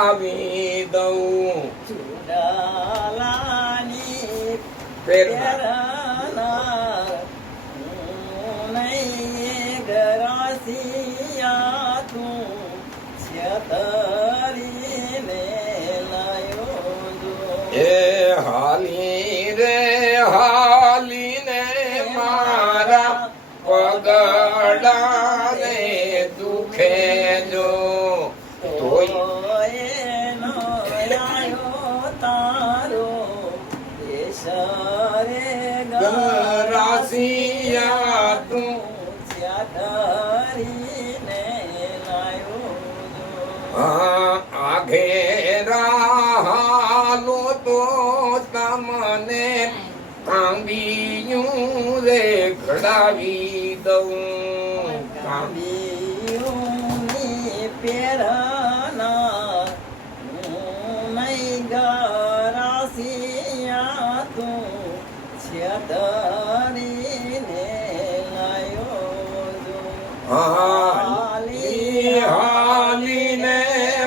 આવી દઉં ચુડાલાની પેરના નહીં ગરાસિયા તું છતરીને લાયો જો એ હાલી રે હાલીને મારા પગડાને દુખે જો તોય એનો આયો તારો ઈશરે ગરાસિયા તું છતરીને લાયો જો આઘેરા હાલો તો તમને કાંબિયું રે ઘડાવી દઉં કાંબિયુંની પેરના નહીં ગરાસિયા તું છતરીને લાયો જો હાલી હાલીને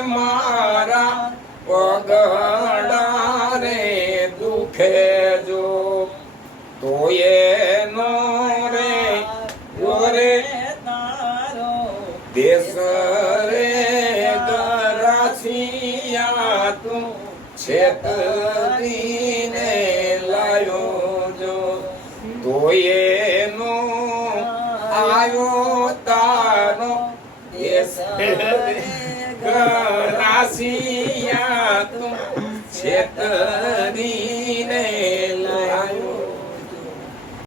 મારા પગડા રે દુખે જો તોય નો રે રે તારો દેશ રે ગરાસિયા તું છેતરીને લાયો જો તોય નો આયો તારો દેશ ગરાસિયા તું છેતરીને